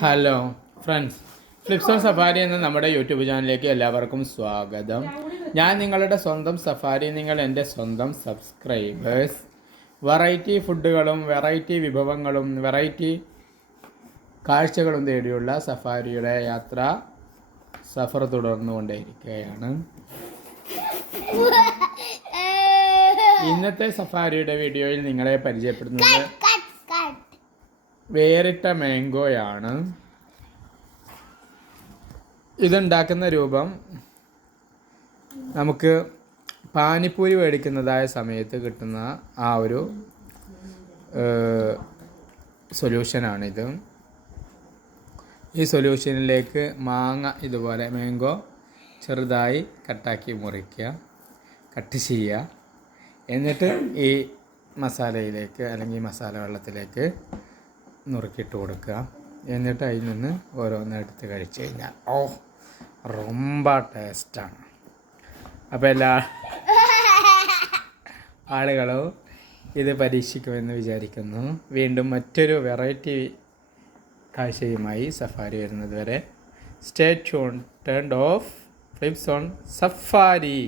Hello friends ഫ്ലിപ്സോൺ safari എന്ന നമ്മുടെ YouTube ചാനലിലേക്ക് എല്ലാവർക്കും സ്വാഗതം. ഞാൻ നിങ്ങളുടെ സ്വന്തം സഫാരി നിങ്ങൾ എന്റെ സ്വന്തം സബ്സ്ക്രൈബേഴ്സ് വെറൈറ്റി ഫുഡുകളും വെറൈറ്റി വിഭവങ്ങളും വെറൈറ്റി കാഴ്ചകളും തേടിയുള്ള സഫാരിയുടെ യാത്ര സഫർ തുടർന്നുകൊണ്ടേയിരിക്കുകയാണ്. ഇന്നത്തെ സഫാരിയുടെ വീഡിയോയിൽ നിങ്ങളെ പരിചയപ്പെടുന്നത് വേറിട്ട മാംഗോയാണ്. ഇതുണ്ടാക്കുന്ന രൂപം നമുക്ക് പാനിപ്പൂരി മേടിക്കുന്നതായ സമയത്ത് കിട്ടുന്ന ആ ഒരു സൊല്യൂഷനാണിത്. ഈ സൊല്യൂഷനിലേക്ക് മാങ്ങ ഇതുപോലെ മാംഗോ ചെറുതായി കട്ടാക്കി മുറിക്കുക കട്ട് ചെയ്യുക. എന്നിട്ട് ഈ മസാലയിലേക്ക് അല്ലെങ്കിൽ മസാല വെള്ളത്തിലേക്ക് നുറുക്കിയിട്ട് കൊടുക്കുക. എന്നിട്ട് അതിൽ നിന്ന് ഓരോന്ന് എടുത്ത് കഴിച്ച് കഴിഞ്ഞാൽ ഓ റൊമ്പ ടേസ്റ്റാണ്. അപ്പോൾ എല്ലാ ആളുകളും ഇത് പരീക്ഷിക്കുമെന്ന് വിചാരിക്കുന്നു. വീണ്ടും മറ്റൊരു വെറൈറ്റി കാഴ്ചയുമായി സഫാരി വരുന്നത് വരെ. Stay tune turn off flips on safari.